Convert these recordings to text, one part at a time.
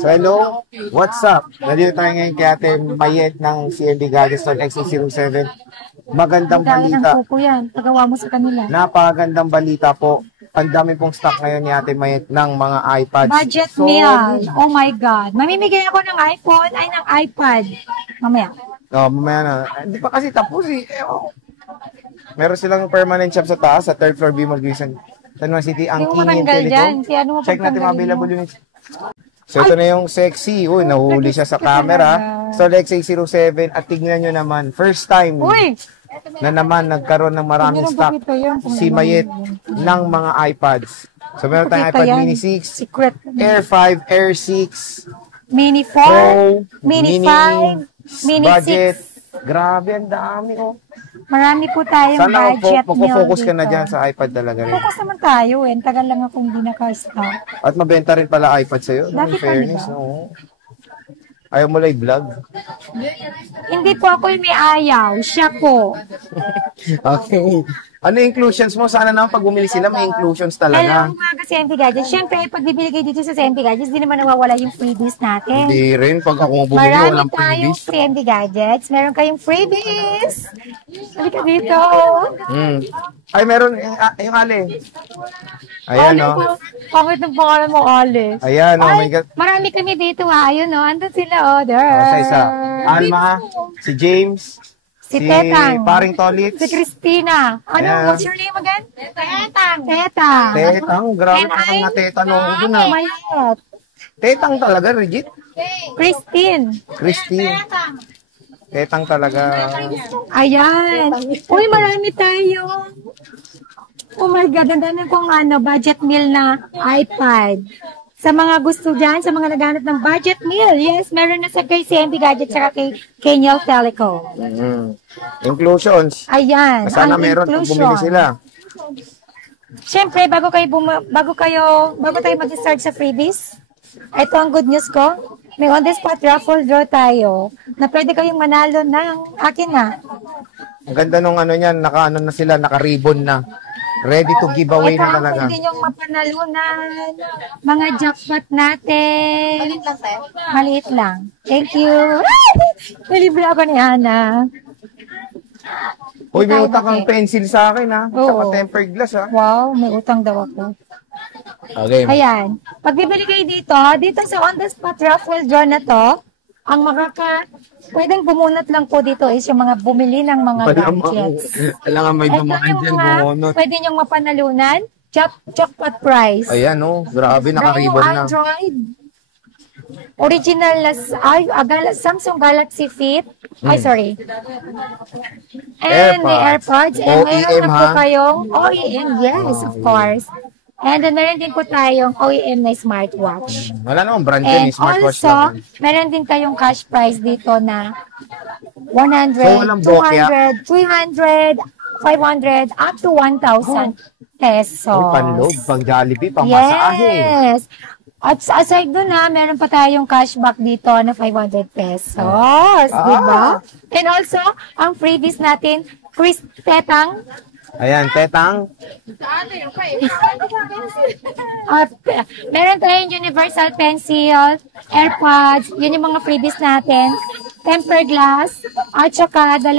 So hello, what's up? Nandito tayo ngayon kay Ate Mayet ng CNB Gadgets Store XC07. Magandang balita. Yan. Pagawa mo sa kanila. Napakagandang balita po. Ang dami pong stock ngayon ni Ate Mayet ng mga iPads. Budget meal. Oh my God. Mamimigay ako ng iPhone ay ng iPad. Mamaya. Mamaya na. Hindi pa kasi tapos eh. Meron silang permanent shop sa taas, sa 3rd floor Bimol Grayson. San Juan City, ang Kingin Telecom. Check natin mabila yung... So, ito na yung sexy. Uy, nahuli siya sa camera. So, Lexi 07. At tignan nyo naman, first time na naman nagkaroon ng maraming stock si Mayet ng mga iPads. So, meron tayong iPad Mini 6, Air 5, Air 6, Mini 4, Pro, Mini 5, Mini 6. Grabe, ang dami, oh. Marami po tayong budget meal dito. Mag-focus ka na dyan sa iPad talaga rin. Focus naman tayo, eh. Tagal lang akong hindi naka-stock. At mabenta rin pala iPad sa'yo. Dati in fairness, no? Ayaw mo lang i-vlog? Hindi po ako yung may ayaw. Siya po. Okay. Ano yung inclusions mo? Sana naman pag bumili sila, may inclusions talaga. Hello mga ka-CMP Gadgets. Siyempre, pag bibili kayo dito sa CMP Gadgets, di naman nawawala yung freebies natin. Hindi rin. Pag ako bumili, walang freebies. Marami tayong CMP Gadgets. Meron kayong freebies. Halika dito. Ay, meron. Yung Ale. Ayan, no? Pangit ng pangalan mo, Ale. Ayan, oh my God. Marami kami dito, ha. Ayun, no? Andun sila, order. Sa isa. Alma, si James, si Tetang, Paring Tolit, si Christina. Ano, what's your name again? Tetang. Tetang. Tetang, grabe ka mga tetang nung na. Mayet. Tetang talaga, Regit. Christine. Tetang talaga. Ayan. Uy, marami tayo. Oh my God, ang dami kong budget meal na iPad. Sa mga gusto dyan, sa mga naghanap ng budget meal, yes, meron na sa kay CMB Gadget at kay Kenyal Telecom. Inclusions. Ayan. Sana meron kung bumili sila. Siyempre, bago tayo mag-start sa freebies, ito ang good news ko. May on-the-spot raffle draw tayo na pwede kayong manalo ng akin na. Ang ganda nung ano niyan, naka-ribbon na. Ready to give away na talaga. Pwede niyong mapanalunan. Mga jackpot natin. Maliit lang, tayo. Maliit lang. Thank you. Nalibre ako ni Hana. Uy, may utang kang pencil sa akin, ha? Saka tempered glass, ha? Wow, may utang daw ako. Okay. Ayan. Pag bibili kayo dito sa on-the-spot raffle draw na to, ang pwedeng bumunot lang po dito is yung mga bumili ng mga gadgets. Alam nga may dumaan dyan bumunot. Pwede niyong mapanalunan, jackpot prize. Ayan, oh. Grabe, naka-ribbon na. Android. Original na Samsung Galaxy Fit. Ay, sorry. And the AirPods. And mayroon na po kayong OEM. Yes, of course. And meron din po tayong OEM na smartwatch. Wala namang brand yun, smartwatch also, meron din tayong cash prize dito na 100, 200, 300, 500, up to 1,000 pesos. Oh, panloob, pang Jollibee, pang masahe. Yes. At aside doon meron pa tayong cashback dito na 500 pesos. Diba? And also, ang freebies natin, Tetang. Ayan, Tetang. Meron tayong universal pencil, AirPods, yun yung mga freebies natin, tempered glass, at saka 2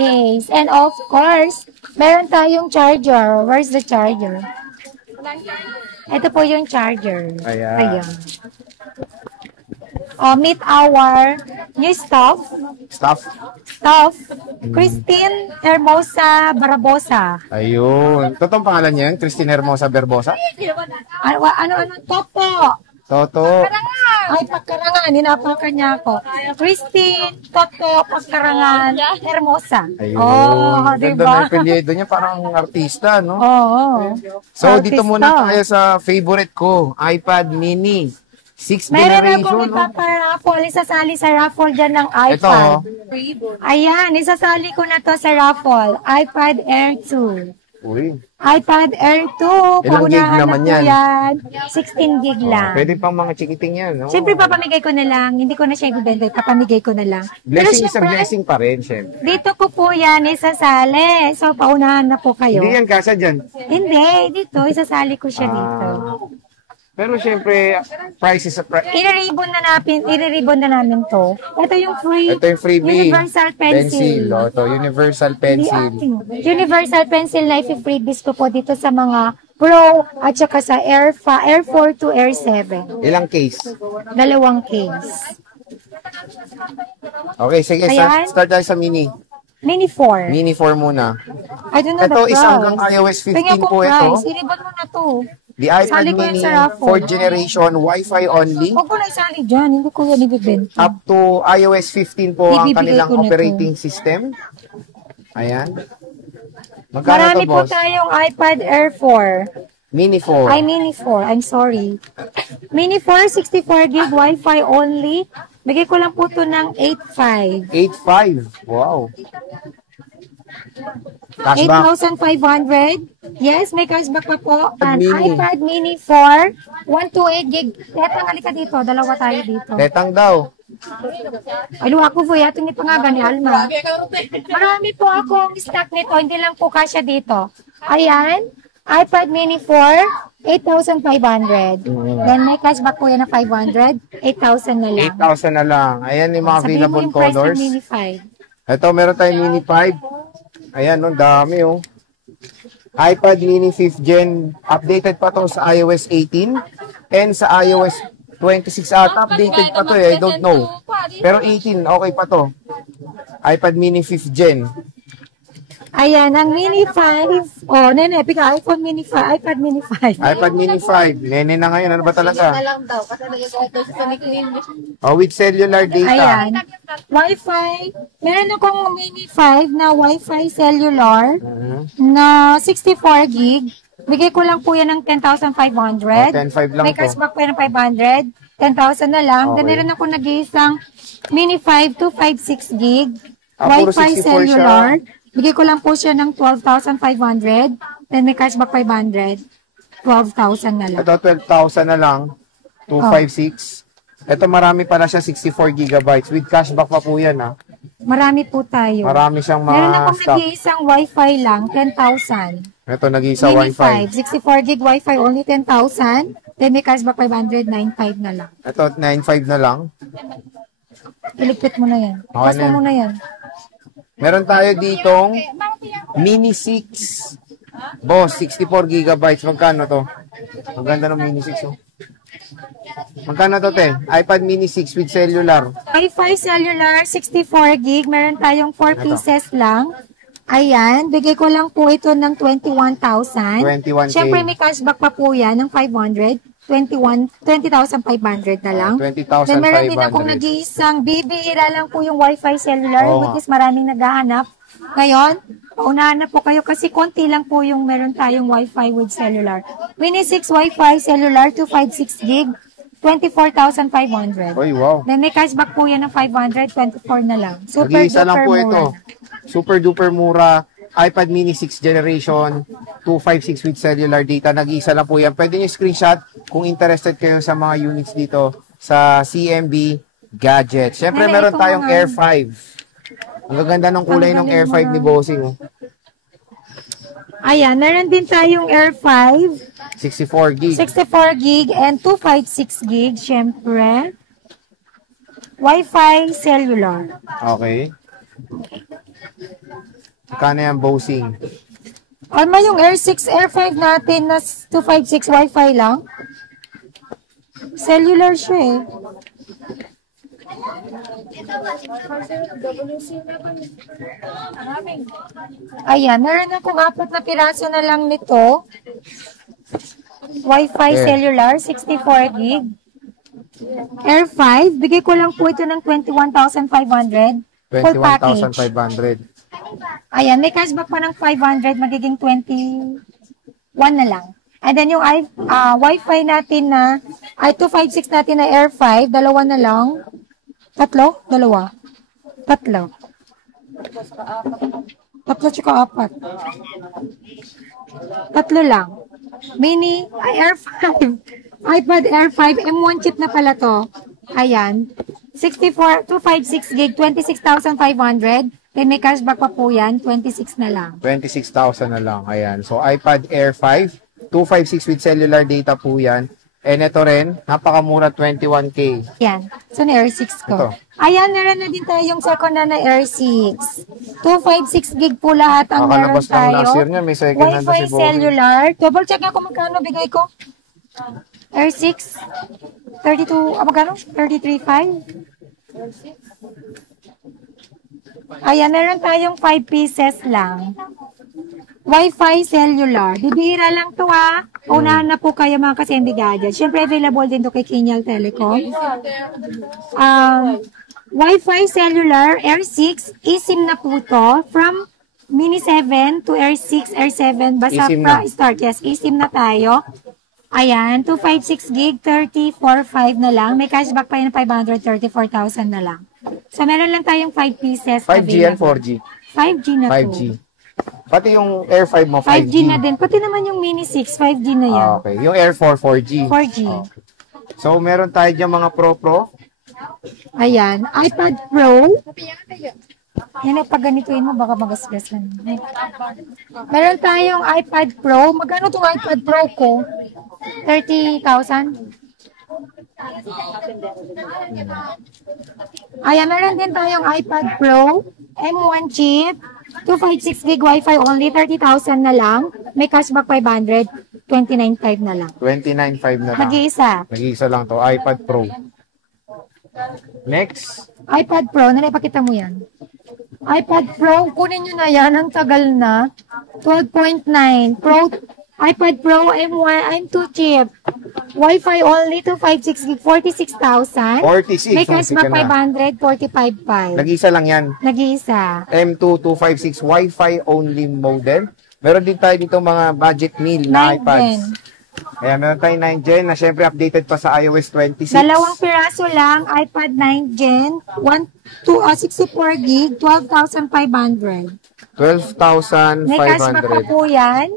case. And of course, meron tayong charger. Where's the charger? Ito po yung charger. Ayan. Meet our new staff. Christine Hermosa Barbosa. Ayun. Totoong pangalan niya yun? Christine Hermosa Barbosa? Toto. Ay, Pagkarangan. Hinapakan niya ako. Christine Toto Pagkarangan Hermosa. Ayun. Ganda na apelyido niya. Parang artista, no? Oo. So, dito muna tayo sa favorite ko. iPad Mini. 6th generation. Meron akong ipaparaffle. Isasali sa raffle dyan ng iPad. Ito. Ayan, isasali ko na to sa raffle. iPad Air 2. Uy. iPad Air 2. Ilang gig naman yan? 16 gig lang. Pwede pang mga chikiting yan, no? Siyempre, papamigay ko na lang. Hindi ko na siya ibibenta. Papamigay ko na lang. Blessing is a blessing pa rin, siyempre. Dito ko po yan isasali. So, paunahan na po kayo. Hindi yan kasa dyan. Hindi. Dito, isasali ko siya dito. Pero syempre, price is a price. I-ribbon na namin to. Ito yung freebie. Universal pencil. Ito, universal pencil. Universal pencil na i-freebies ko po dito sa mga Pro at saka sa Air 4 to Air 7. Ilang case? 2 case. Okay, sige. Start tayo sa mini. Mini 4. Mini 4 muna. I don't know ito, the price. Isang iOS 15 po ito. I-ribbon mo na to. The iPad mini 4th generation, Wi-Fi only. Huwag ko na isali dyan. Hindi ko yan ibibenta. Up to iOS 15 po ang kanilang operating system. Ayan. Magkano Marami to, boss? po tayong iPad Air 4. Mini 4. Ay, Mini 4. I'm sorry. Mini 4, 64 gig Wi-Fi only. Bigay ko lang po to ng 8.5. 8.5. Wow. Cashback. 8,500. Yes, may cashback pa po. An Mini. iPad Mini 4, 128 gig. Tetang, halika dito. Dalawa tayo dito. Tetang daw. Ay, luha ko po. Yato ni Pangaga ni Alma. Marami po akong stock nito. Hindi lang po kasya dito. Ayan. iPad Mini 4, 8,500. Then may cashback po yan na 500. 8,000 na lang. 8,000 na lang. Ayan yung mga Sabihin mo available yung price colors. ng Mini 5. Ito, meron tayong Mini 5. Ayan, no, dami, oh. iPad Mini 5th Gen. Updated pa to sa iOS 18. And sa iOS 26 ata, updated pa to eh. I don't know. Pero 18, okay pa to. iPad Mini 5th Gen. Ayan, ang Mini 5. Oh, nene, pika iPhone Mini 5, iPad Mini 5. iPad Mini 5. Nene na ngayon. Ano ba talaga? Na lang daw kasi nag-ito sa nickname. Oh, with cellular data. Ayan. Wi-Fi. Meron akong Mini 5 na Wi-Fi cellular na 64 gig. Bigay ko lang po yan ng 10,500. 10,500 lang May to. cashback po yan ng 500. 10,000 na lang. Okay. Then meron ako nag-iisang Mini 5 to 56 gig. Puro Wi-Fi 64 cellular. siya. Bigay ko lang po siya ng 12,500. Then may cashback 500. 12,000 na lang. Ito, 12,000 na lang. 256. Ito, marami pala siya, 64 gigabytes. With cashback pa po yan, ha? Marami po tayo. Marami siyang mga Meron akong stock. nag-iisang Wi-Fi lang, 10,000. Ito, nag-iisa Mini Wi-Fi. 5, 64 gig Wi-Fi only 10,000. Then may cashback 500, 9,500 na lang. Ito, 9,500 na lang. Iligpit mo na yan. Okay Pass na yan. mo na yan. Meron tayo ditong Mini 6. Boss, 64 gigabytes. Magkano to? Ang ganda ng Mini 6, oh. Magkano to, te? iPad Mini 6 with cellular. Wi-Fi cellular, 64 gig. Meron tayong 4 pieces lang. Ayan, bigay ko lang po ito ng 21,000. 21K. Siyempre may cashback pa po yan ng 500. 20,500 na lang. 20,500. Then meron din akong nag-iisang bibihira lang po yung Wi-Fi cellular, Oo which is maraming naghahanap. Ngayon, paunahan na po kayo kasi konti lang po yung meron tayong Wi-Fi with cellular. Mini 6 Wi-Fi cellular, 256 gig, 24,500. Oy, wow. Then may cashback po yan ng 500, 24 na lang. Super Nag-iisa lang duper po mura. ito. Super duper mura. iPad Mini 6th generation, 256 with cellular data. Nag-iisa lang po yan. Pwede nyo screenshot kung interested kayo sa mga units dito sa CMB Gadget. Siyempre, Nana, meron ito tayong mga- Air 5. Ang gaganda ng kulay ng Ang Air 5 galing ni mga- Bossing. Oh. Ayan, meron din tayong Air 5, 64 gig. 64 gig and 256 gig, syempre. Wi-Fi cellular. Okay. Magkano yan, Bossing? Ano yung Air 6, Air 5 natin na 256 Wi-Fi lang? Cellular siya eh. Ayan, meron akong 4 na piraso na lang nito. Wi-Fi Yeah. cellular, 64 gig. Air 5, bigay ko lang po ito ng 21,500. Full package. 21,500. Ayan, may cashback pa ng 500, magiging 21 na lang. And then yung Wi-Fi natin na, 256 natin na Air 5, dalawa na lang. Tatlo? Dalawa. Tatlo. Tatlo tsaka 4. Tatlo lang. Mini, Air 5. iPad Air 5, M1 chip na pala to. Ayan. 256 gig, 26,500. Then may cashback pa po yan, 26 na lang. 26,000 na lang. Ayan. So, iPad Air 5, 256 with cellular data po yan. And ito rin, napakamura, 21K. Yan. So, na Air 6 ko. Ito. Ayan, meron na din tayong second na Air 6. 256 gig po lahat ang meron Nakakalabas lang last tayo. year niya, may second hand na Wi-Fi si Bowie. cellular. Double check ako magkano bigay ko. Air 6. 32, magkano? 33.5. Ayan, meron tayong 5 pieces lang. Wi-Fi cellular. Bibihira lang to ha. Unahan na po kayo mga kasendi gadgets. Siyempre available din to kay Kinyal Telecom. Wi-Fi cellular, Air 6, eSIM na po to. From Mini 7 to Air 6, Air 7. Basta eSIM na. start, yes. eSIM na tayo. Ayan, 256 gig, 34.5 na lang. May cashback pa yun ng 534,000 na lang. So, meron lang tayong 5 pieces 5G and available. 4G. 5G na 5G. to. Pati yung Air 5 mo, 5G na din. Pati naman yung Mini 6, 5G na yan. Okay. Yung Air 4, 4G. 4G. Okay. So, meron tayo dyan mga Pro. Ayan, iPad Pro. Yan ang pag ganituin mo, baka magasgas lang. Meron tayong iPad Pro. Magkano itong iPad Pro ko? 30,000? Ayan, meron din tayong iPad Pro. M1 chip. 256 gig Wi-Fi only. 30,000 na lang. May cashback 500. 29.5 na lang. 29.5 na lang. Mag-iisa. Nag-iisa lang to, iPad Pro. Next. iPad Pro, ipakita mo yan. iPad Pro, kunin nyo na yan. Ang tagal na. 12.9. Pro, iPad Pro M1, M2 chip. Wi-Fi only, 256 gig, 46,000. 46. May cashback 500, 45.5. Nag-iisa lang yan. Nag-iisa. M2 256 Wi-Fi only modem. Meron din tayo dito mga budget meal na 9 iPads. Gen. Kaya meron tayong 9 Gen na syempre updated pa sa iOS 26. Dalawang piraso lang, iPad 9 Gen, 64 gig, 12,500. 12,500. May cashback pa po yan.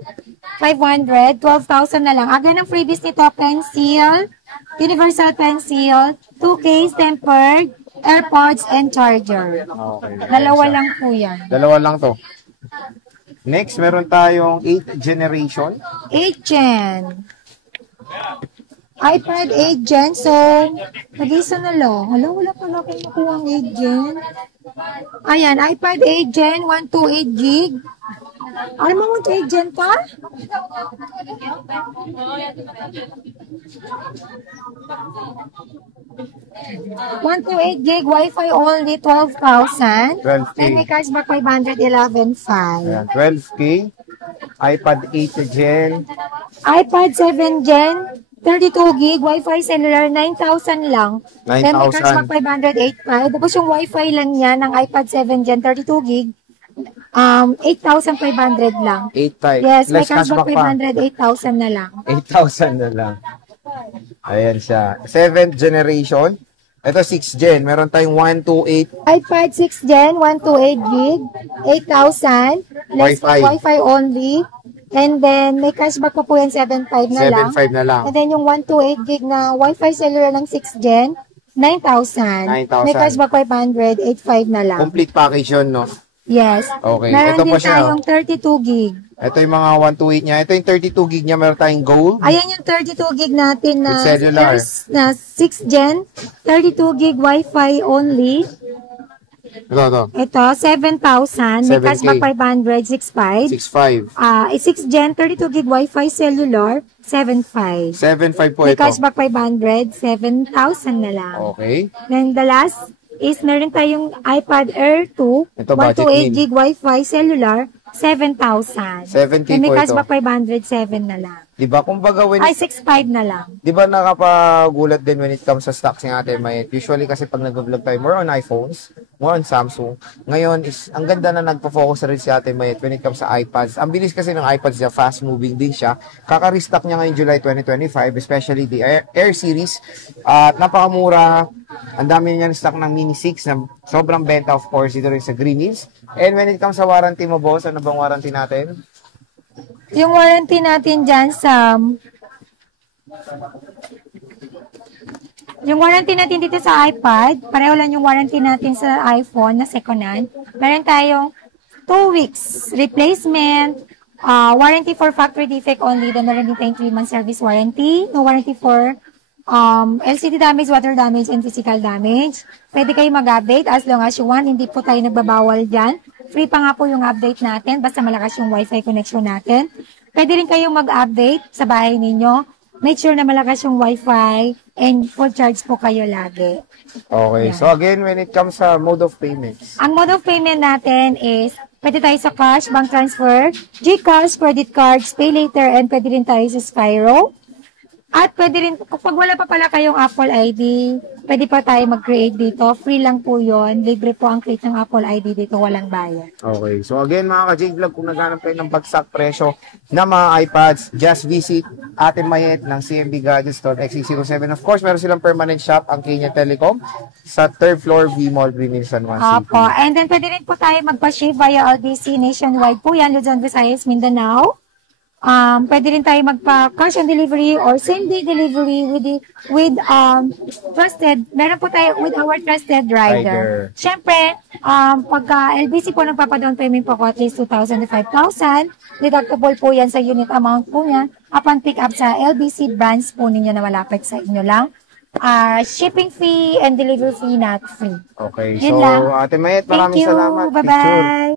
500, 12,000 na lang. Aga ng freebies nito, pencil, universal pencil, 2 case tempered, AirPods, and charger. Okay. Dalawa lang po yan. Dalawa lang to. Next, meron tayong 8th generation. 8 Gen. iPad 8 Gen. So, nag-isa na lang. Hala, wala pala akong nakuha ang 8 Gen. Ayan, iPad 8 Gen, 128 gig. Alam mo, 128 Gen pa? One to 8 gig, Wi-Fi only, 12,000. 12K. And may cashback 511.5. Ayan, 12K. iPad 8th Gen. iPad 7 Gen, 32 gig, Wi-Fi cellular, 9,000 lang. Then may 9,000. cashback 508.5. Tapos yung Wi-Fi lang yan ng iPad 7 Gen, 32 gig, 8,500 lang. 8 type. Yes, may Less cashback cashback pa. 500, 8,000 na lang. 8,000 na lang. Ayan siya. 7th generation. Ito 6 Gen. Meron tayong 128 iPad 6 Gen, 128 gig, 8,000, less Wi-Fi. Wi-Fi only. And then, may cashback pa po yan, 7.5 na lang. 7.5 na lang. And then, yung 128 gig na Wi-Fi cellular ng 6 Gen, 9,000. 9,000. May cashback 500, 8.5 na lang. Complete package yun, no? Yes. Okay. Meron Ito din pa siya. tayong 32 gig. Ito yung mga 128 niya. Ito yung 32 gig niya. Meron tayong gold. Ayan yung 32 gig natin na, With cellular. na 6 Gen, 32 gig Wi-Fi only. Ito. Ito, 7,000. May 7K. cashback 500, 6.5. 6.5. 6 Gen, 32 gig Wi-Fi cellular, 7.5. 7.5 po May ito. cashback 500, 7,000 na lang. Okay. Then the last is meron tayong iPad Air 2, Ito, budget 128 meal. gig Wi-Fi cellular, 7,000. 7K Then may po ito. cashback 507 na lang. Diba? Kung baga, Ay, 6.5 na lang. di ba nakapagulat din when it comes sa stocks ng ating may usually kasi pag nag-vlog tayo more on iPhones, more on Samsung. Ngayon is ang ganda na nagpo-focus rin si ating may when it comes sa iPads. Ang bilis kasi ng iPads niya, fast moving din siya. Kaka-restock niya ngayon July 2025, especially the Air series. At napakamura. Ang dami niya stock ng Mini 6 na sobrang benta, of course dito rin sa Green Hills. And when it comes sa warranty mo, boss, ano bang warranty natin? Yung warranty natin dyan sa... Yung warranty natin dito sa iPad, pareho lang yung warranty natin sa iPhone na second hand. Meron tayong 2 weeks replacement, Warranty for factory defect only. Then meron din tayong 3-month service warranty. No warranty for LCD damage, water damage, and physical damage. Pwede kayo mag-update as long as you want. Hindi po tayo nagbabawal dyan. Free pa nga po yung update natin. Basta malakas yung wifi connection natin. Pwede rin kayong mag-update sa bahay ninyo. Make sure na malakas yung wifi and full charge po kayo lagi. Okay. Yan. So again, when it comes sa mode of payments. Ang mode of payment natin is pwede tayo sa cash, bank transfer, GCash, credit cards, pay later, and pwede rin tayo sa Spyro. At pwede rin, kapag wala pa pala kayong Apple ID, pwede pa tayo mag-create dito. Free lang po yon. Libre po ang create ng Apple ID dito, walang bayad. Okay. So again, mga ka-J-Vlog, kung naghanap kayo ng bagsak presyo na mga iPads, just visit Ate Mayet ng CMB Gadget Store XC07. Of course, meron silang permanent shop, ang Kenya Telecom, sa 3rd floor, V-Mall, Green Hills, San Juan City. Opo. And then pwede rin po tayo magpa-ship via LBC nationwide po yan, Luzon, Visayas, Mindanao. Pwede rin tayo magpa-cash on delivery or same-day delivery with trusted, meron po tayo with our trusted rider. Siyempre, pagka LBC po nagpapadown payment po ko at least 2,000 to 5,000, deductible po yan sa unit amount po niya upon pick up sa LBC branch po ninyo na malapit sa inyo lang. Shipping fee and delivery fee not free. Okay. Yun So, lang. Ate Mayet, maraming Thank you. salamat. Bye-bye.